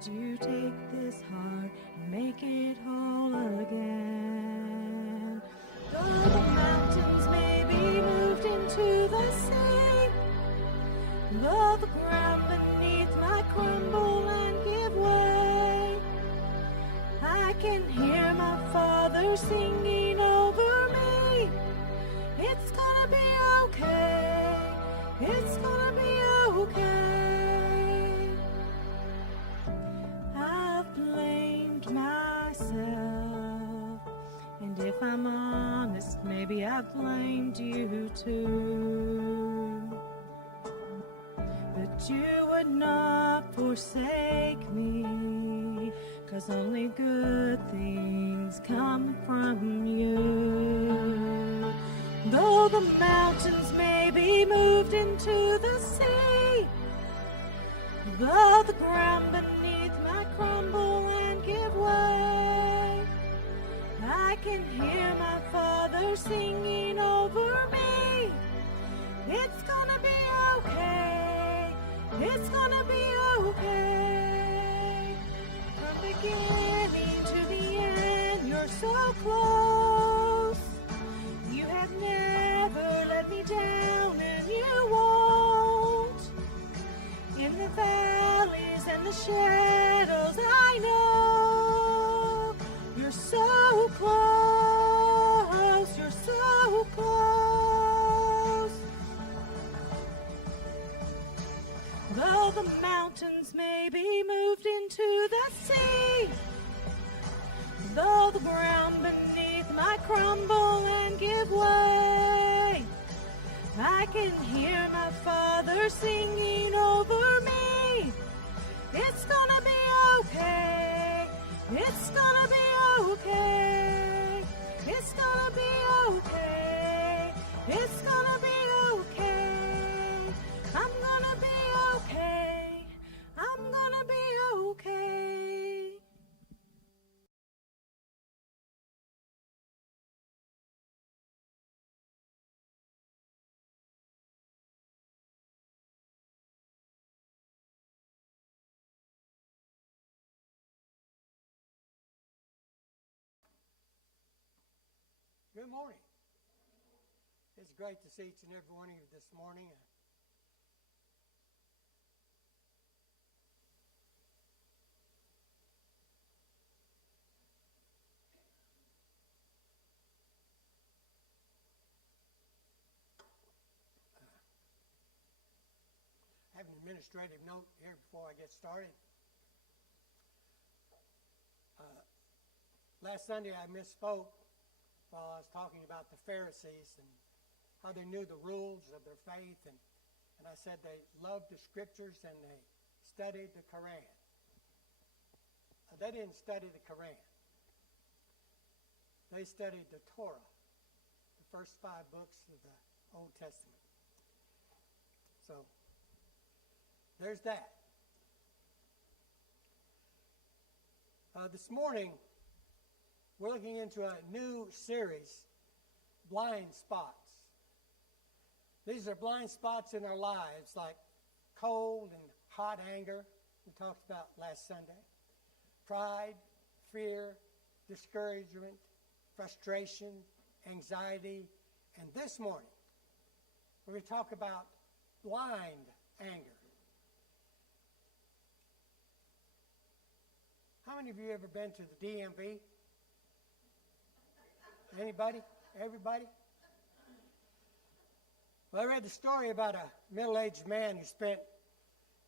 Would you take this heart and make it whole again? Though the mountains may be moved into the sea, though the ground beneath might crumble and give way, I can hear my Father singing over me. It's gonna be okay. It's gonna be okay. I've blamed myself, and if I'm honest, maybe I've blamed you too. But you would not forsake me, 'cause only good things come from you. Though the mountains may be moved into the sea, though the ground beneath might crumble and give way, I can hear my Father singing over me. It's gonna be okay. It's gonna be okay. From beginning to the end, you're so close. You have never let me down, and you won't. In the valleys and the shadows, I know you're so close. You're so close. Though the mountains may be moved into the sea, though the ground beneath might crumble and give way, I can hear my Father singing over me. It's gonna be okay. It's gonna be okay. It's gonna be okay. It's gonna be okay. I'm gonna be okay. I'm gonna be okay. Good morning. It's great to see each and every one of you this morning. I have an administrative note here before I get started. Last Sunday I misspoke while I was talking about the Pharisees and how they knew the rules of their faith, and I said they loved the scriptures and they studied the Quran. They didn't study the Quran. They studied the Torah, the first 5 books of the Old Testament. So there's that. This morning, we're looking into a new series, Blind Spots. These are blind spots in our lives, like cold and hot anger, we talked about last Sunday, pride, fear, discouragement, frustration, anxiety, and this morning, we're going to talk about blind anger. How many of you ever been to the DMV? Anybody? Everybody? Well, I read the story about a middle-aged man who spent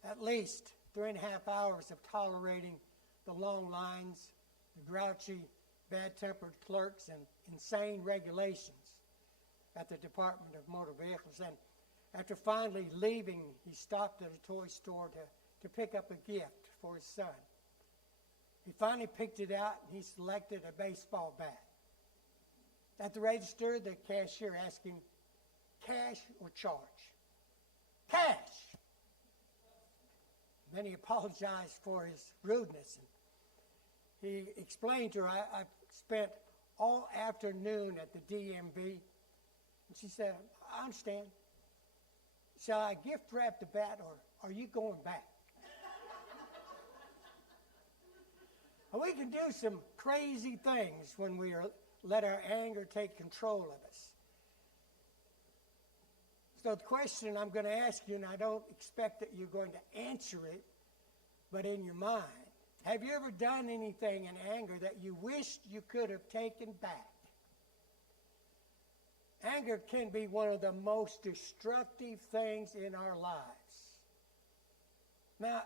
at least 3.5 hours of tolerating the long lines, the grouchy, bad-tempered clerks, and insane regulations at the Department of Motor Vehicles. And after finally leaving, he stopped at a toy store to pick up a gift for his son. He finally picked it out, and he selected a baseball bat. At the register, the cashier asked him, cash or charge? Cash! Then he apologized for his rudeness. And he explained to her, I spent all afternoon at the DMV. And she said, I understand. Shall I gift wrap the bat, or are you going back? We can do some crazy things when we let our anger take control of us. So the question I'm going to ask you, and I don't expect that you're going to answer it, but in your mind, have you ever done anything in anger that you wished you could have taken back? Anger can be one of the most destructive things in our lives. Now,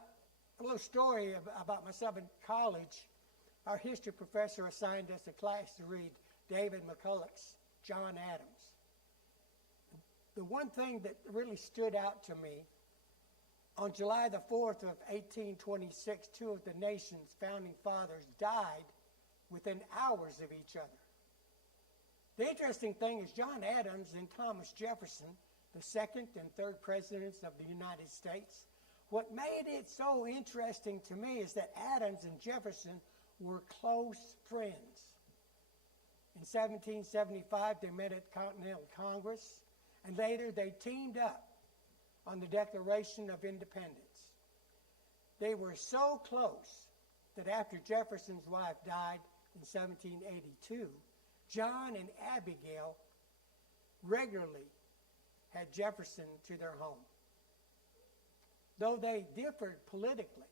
a little story about myself in college. Our history professor assigned us a class to read David McCulloch's John Adams. The one thing that really stood out to me, on July the 4th of 1826, two of the nation's founding fathers died within hours of each other. The interesting thing is John Adams and Thomas Jefferson, the second and third presidents of the United States, what made it so interesting to me is that Adams and Jefferson were close friends. In 1775, they met at Continental Congress, and later they teamed up on the Declaration of Independence. They were so close that after Jefferson's wife died in 1782, John and Abigail regularly had Jefferson to their home. Though they differed politically,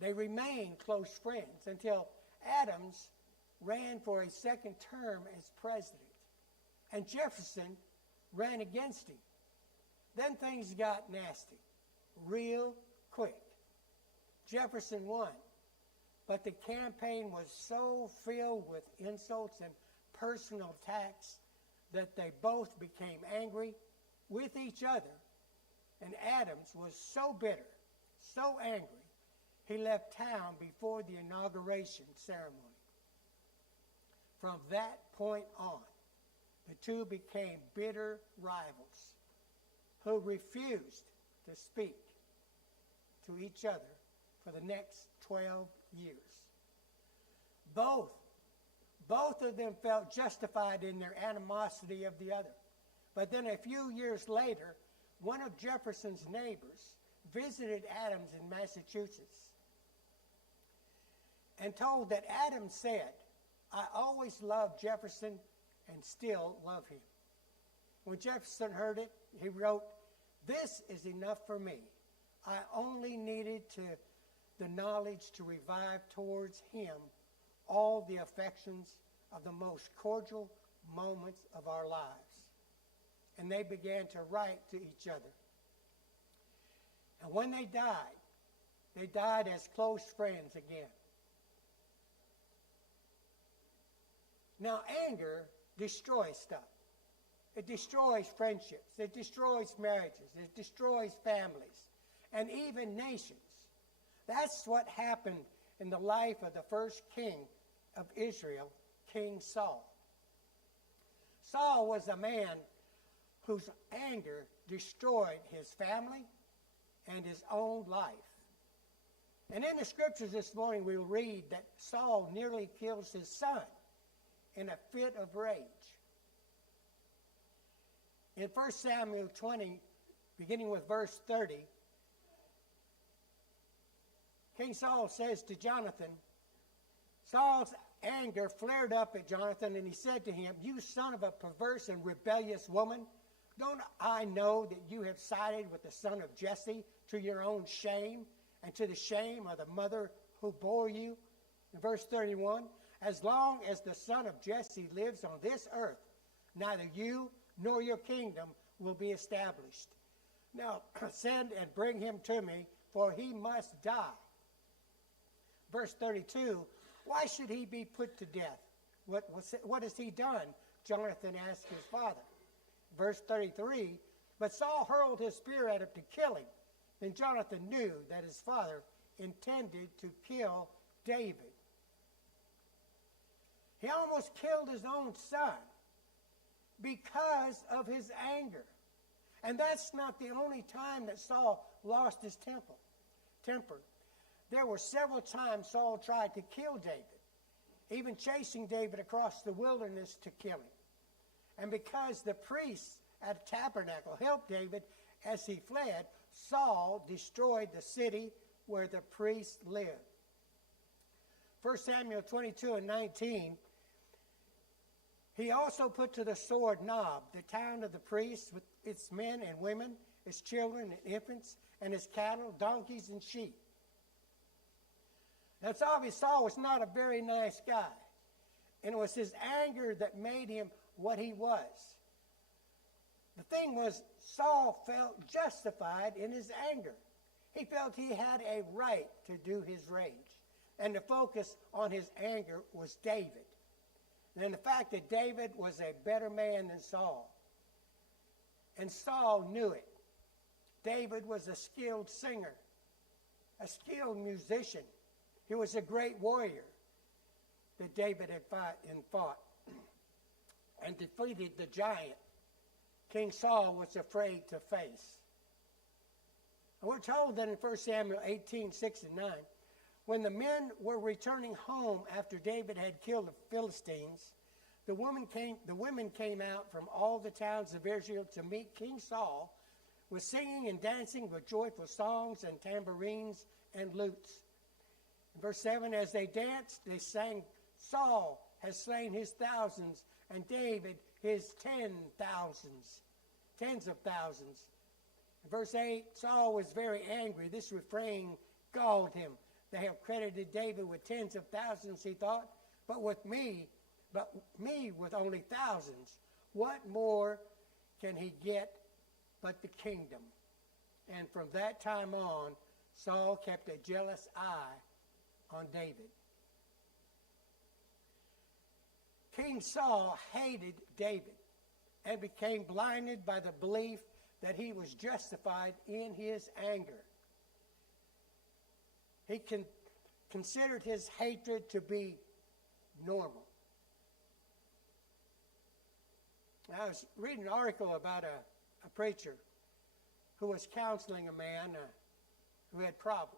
they remained close friends until Adams ran for a second term as president, and Jefferson ran against him. Then things got nasty, real quick. Jefferson won, but the campaign was so filled with insults and personal attacks that they both became angry with each other, and Adams was so bitter, so angry, he left town before the inauguration ceremony. From that point on, the two became bitter rivals who refused to speak to each other for the next 12 years. Both of them felt justified in their animosity of the other. But then a few years later, one of Jefferson's neighbors visited Adams in Massachusetts and told that Adams said, "I always loved Jefferson and still love him." When Jefferson heard it, he wrote, "This is enough for me. I only needed the knowledge to revive towards him all the affections of the most cordial moments of our lives." And they began to write to each other. And when they died as close friends again. Now, anger destroys stuff. It destroys friendships. It destroys marriages. It destroys families and even nations. That's what happened in the life of the first king of Israel, King Saul. Saul was a man whose anger destroyed his family and his own life. And in the scriptures this morning, we'll read that Saul nearly kills his son in a fit of rage. In 1 Samuel 20, beginning with verse 30, King Saul says to Jonathan, Saul's anger flared up at Jonathan, and he said to him, "You son of a perverse and rebellious woman, don't I know that you have sided with the son of Jesse to your own shame and to the shame of the mother who bore you?" In verse 31, "As long as the son of Jesse lives on this earth, neither you nor your kingdom will be established. Now send and bring him to me, for he must die." Verse 32, "Why should he be put to death? What has he done?" Jonathan asked his father. Verse 33, "But Saul hurled his spear at him to kill him. Then Jonathan knew that his father intended to kill David." He almost killed his own son because of his anger. And that's not the only time that Saul lost his temper. There were several times Saul tried to kill David, even chasing David across the wilderness to kill him. And because the priests at the tabernacle helped David as he fled, Saul destroyed the city where the priests lived. 1 Samuel 22 and 19, he also put to the sword Nob, the town of the priests, with its men and women, its children and infants, and its cattle, donkeys, and sheep. Now it's obvious Saul was not a very nice guy. And it was his anger that made him what he was. The thing was, Saul felt justified in his anger. He felt he had a right to do his rage. And the focus on his anger was David. And the fact that David was a better man than Saul. And Saul knew it. David was a skilled singer, a skilled musician. He was a great warrior that David had fought and defeated the giant King Saul was afraid to face. And we're told that in 1 Samuel 18, 6 and 9, when the men were returning home after David had killed the Philistines, the women came out from all the towns of Israel to meet King Saul with singing and dancing, with joyful songs and tambourines and lutes. In verse 7, as they danced, they sang, Saul has slain his thousands, and David his 10,000s, tens of thousands. In verse 8, Saul was very angry. This refrain galled him. They have credited David with tens of thousands, he thought, but me with only thousands. What more can he get but the kingdom? And from that time on, Saul kept a jealous eye on David. King Saul hated David and became blinded by the belief that he was justified in his anger. He considered his hatred to be normal. I was reading an article about a preacher who was counseling a man who had problems.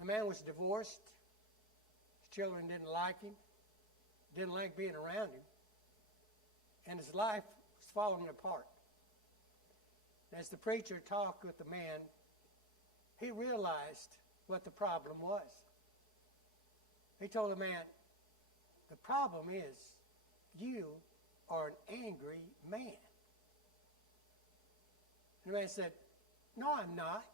The man was divorced. His children didn't like him, didn't like being around him, and his life was falling apart. As the preacher talked with the man, he realized what the problem was. He told the man, the problem is you are an angry man. And the man said, no, I'm not.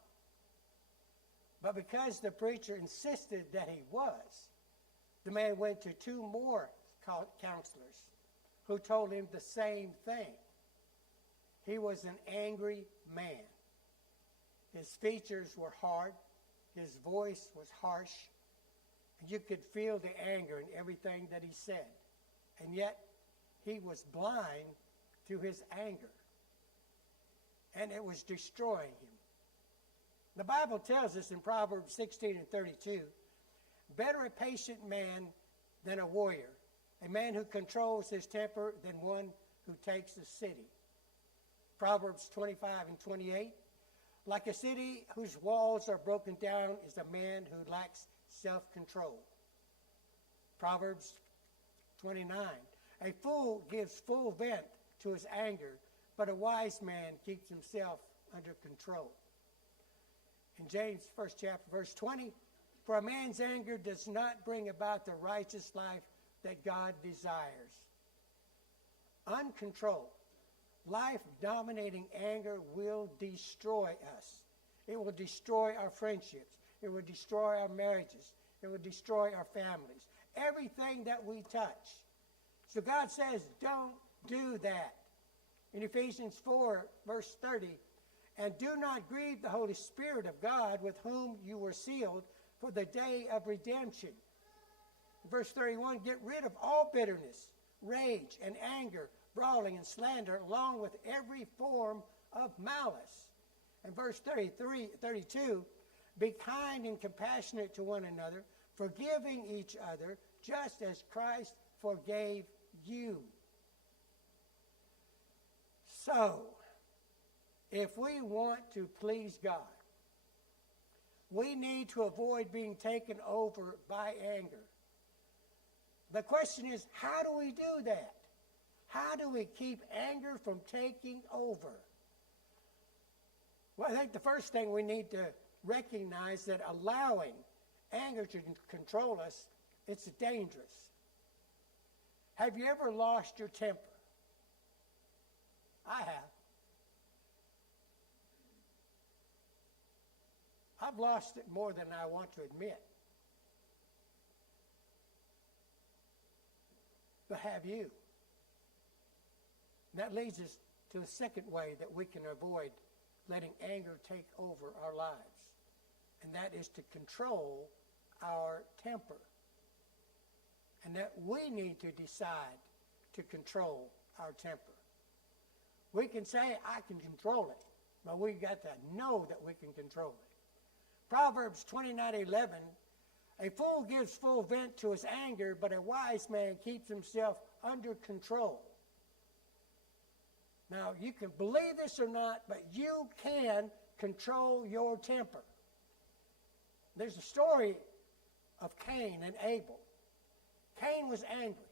But because the preacher insisted that he was, the man went to two more counselors who told him the same thing. He was an angry man. His features were hard. His voice was harsh. And you could feel the anger in everything that he said. And yet, he was blind to his anger. And it was destroying him. The Bible tells us in Proverbs 16 and 32, better a patient man than a warrior, a man who controls his temper than one who takes a city. Proverbs 25 and 28, like a city whose walls are broken down is a man who lacks self-control. Proverbs 29, a fool gives full vent to his anger, but a wise man keeps himself under control. In James 1st chapter, verse 20, for a man's anger does not bring about the righteous life that God desires. Uncontrolled, life-dominating anger will destroy us. It will destroy our friendships. It will destroy our marriages. It will destroy our families. Everything that we touch. So God says, don't do that. In Ephesians 4, verse 30, and do not grieve the Holy Spirit of God with whom you were sealed for the day of redemption. Verse 31, get rid of all bitterness, rage, and anger, brawling and slander, along with every form of malice. And verse 32, be kind and compassionate to one another, forgiving each other, just as Christ forgave you. So, if we want to please God, we need to avoid being taken over by anger. The question is, how do we do that? How do we keep anger from taking over? Well, I think the first thing we need to recognize that allowing anger to control us, it's dangerous. Have you ever lost your temper? I have. I've lost it more than I want to admit. But have you? That leads us to the second way that we can avoid letting anger take over our lives, and that is to control our temper. And that we need to decide to control our temper. We can say, I can control it, but we got to know that we can control it. Proverbs 29:11, a fool gives full vent to his anger, but a wise man keeps himself under control. Now, you can believe this or not, but you can control your temper. There's a story of Cain and Abel. Cain was angry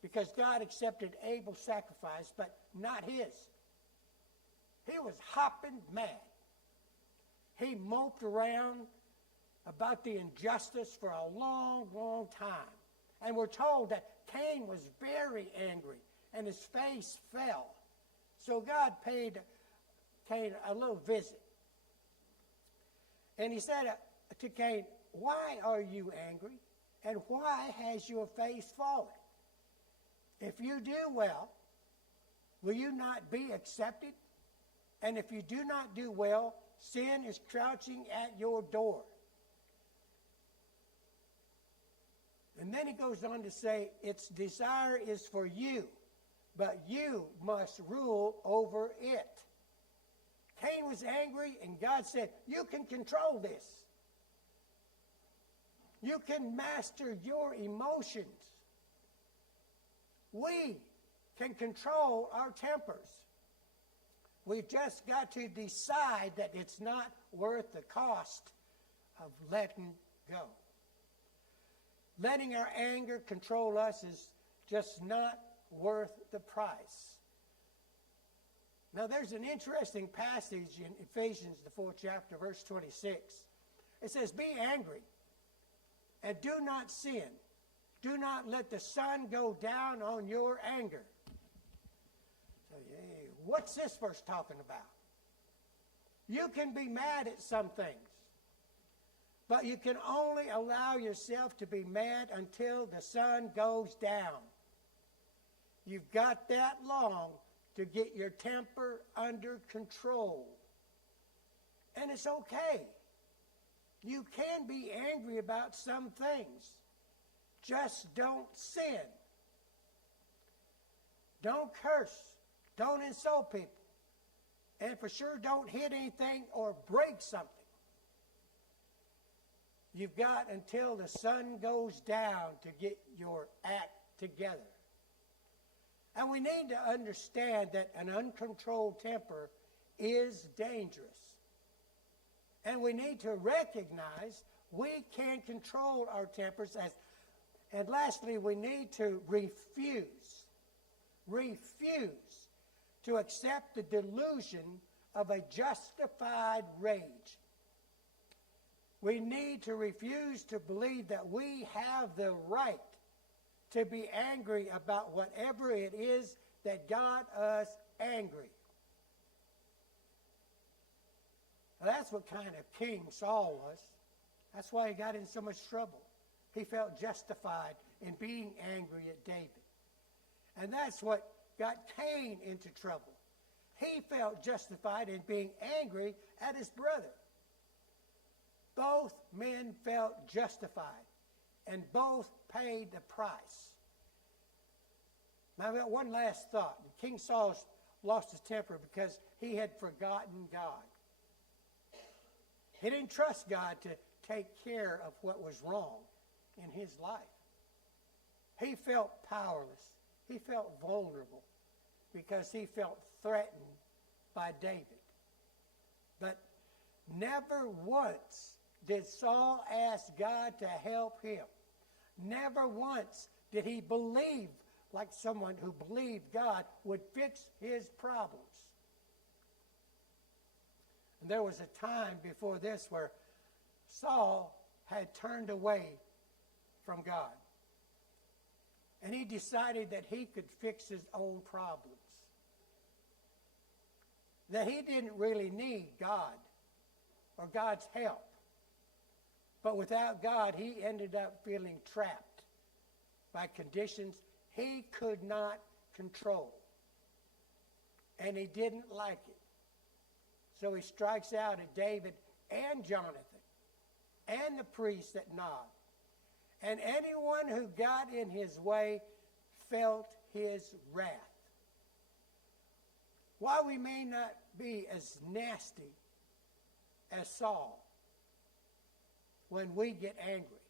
because God accepted Abel's sacrifice, but not his. He was hopping mad. He moped around about the injustice for a long, long time. And we're told that Cain was very angry, and his face fell. So God paid Cain a little visit. And he said to Cain, why are you angry? And why has your face fallen? If you do well, will you not be accepted? And if you do not do well, sin is crouching at your door. And then he goes on to say, its desire is for you, but you must rule over it. Cain was angry, and God said, you can control this. You can master your emotions. We can control our tempers. We've just got to decide that it's not worth the cost of letting go. Letting our anger control us is just not worth the price. Now, there's an interesting passage in Ephesians, the 4th chapter, verse 26. It says, be angry and do not sin. Do not let the sun go down on your anger. So, what's this verse talking about? You can be mad at some things, but you can only allow yourself to be mad until the sun goes down. You've got that long to get your temper under control. And it's okay. You can be angry about some things. Just don't sin. Don't curse. Don't insult people. And for sure, don't hit anything or break something. You've got until the sun goes down to get your act together. And we need to understand that an uncontrolled temper is dangerous. And we need to recognize we can control our tempers. And lastly, we need to refuse to accept the delusion of a justified rage. We need to refuse to believe that we have the right to be angry about whatever it is that got us angry. Now, that's what kind of king Saul was. That's why he got in so much trouble. He felt justified in being angry at David. And that's what got Cain into trouble. He felt justified in being angry at his brother. Both men felt justified, and both paid the price. Now, I've got one last thought. King Saul lost his temper because he had forgotten God. He didn't trust God to take care of what was wrong in his life. He felt powerless. He felt vulnerable because he felt threatened by David. But never once did Saul ask God to help him. Never once did he believe like someone who believed God would fix his problems. And there was a time before this where Saul had turned away from God. And he decided that he could fix his own problems. That he didn't really need God or God's help. But without God, he ended up feeling trapped by conditions he could not control. And he didn't like it. So he strikes out at David and Jonathan and the priests at Nob. And anyone who got in his way felt his wrath. While we may not be as nasty as Saul when we get angry,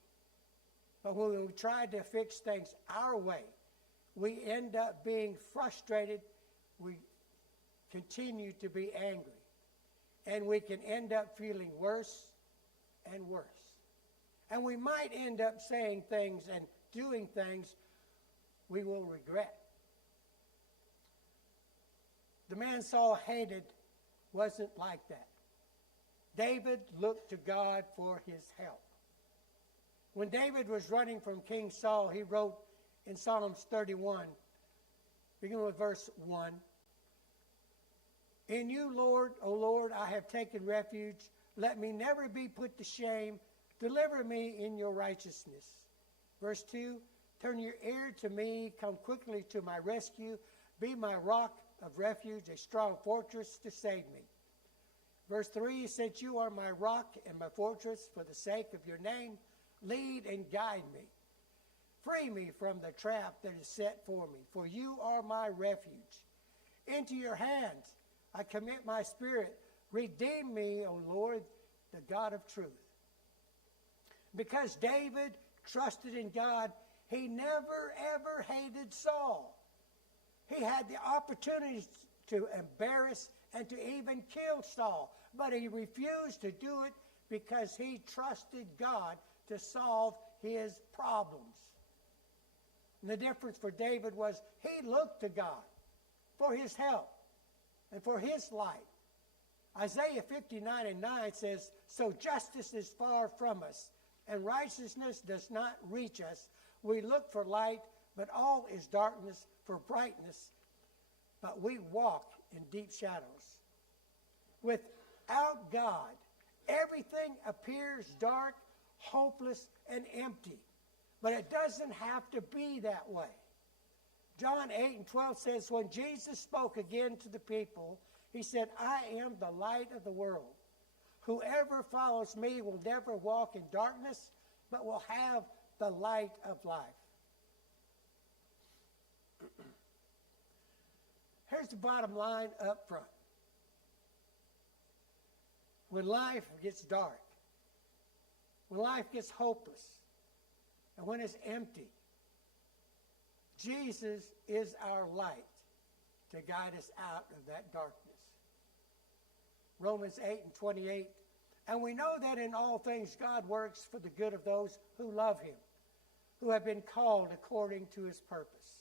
but when we try to fix things our way, we end up being frustrated. We continue to be angry. And we can end up feeling worse and worse. And we might end up saying things and doing things we will regret. The man Saul hated wasn't like that. David looked to God for his help. When David was running from King Saul, he wrote in Psalms 31, beginning with verse 1, "In you, Lord, O Lord, I have taken refuge. Let me never be put to shame. Deliver me in your righteousness." Verse 2, "Turn your ear to me. Come quickly to my rescue. Be my rock of refuge, a strong fortress to save me." Verse 3, "Since you are my rock and my fortress, for the sake of your name, lead and guide me. Free me from the trap that is set for me, for you are my refuge. Into your hands I commit my spirit. Redeem me, O Lord, the God of truth." Because David trusted in God, he never, ever hated Saul. He had the opportunity to embarrass and to even kill Saul, but he refused to do it because he trusted God to solve his problems. And the difference for David was he looked to God for his help and for his light. Isaiah 59:9 says, "So justice is far from us, and righteousness does not reach us. We look for light, but all is darkness, for brightness, but we walk in deep shadows." Without God, everything appears dark, hopeless, and empty. But it doesn't have to be that way. John 8:12 says, when Jesus spoke again to the people, he said, "I am the light of the world. Whoever follows me will never walk in darkness, but will have the light of life." Here's the bottom line up front. When life gets dark, when life gets hopeless, and when it's empty, Jesus is our light to guide us out of that darkness. Romans 8:28, "And we know that in all things God works for the good of those who love him, who have been called according to his purpose."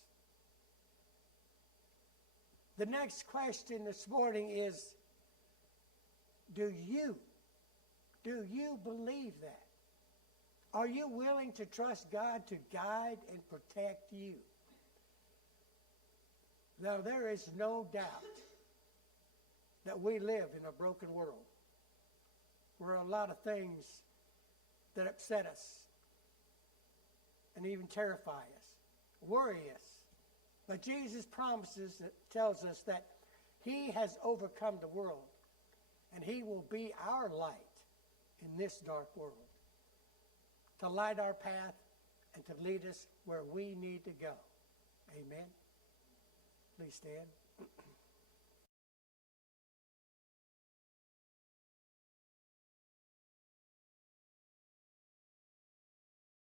The next question this morning is, do you believe that? Are you willing to trust God to guide and protect you? Now, there is no doubt that we live in a broken world where a lot of things that upset us and even terrify us, worry us. But Jesus tells us that he has overcome the world, and he will be our light in this dark world, to light our path and to lead us where we need to go. Amen. Please stand.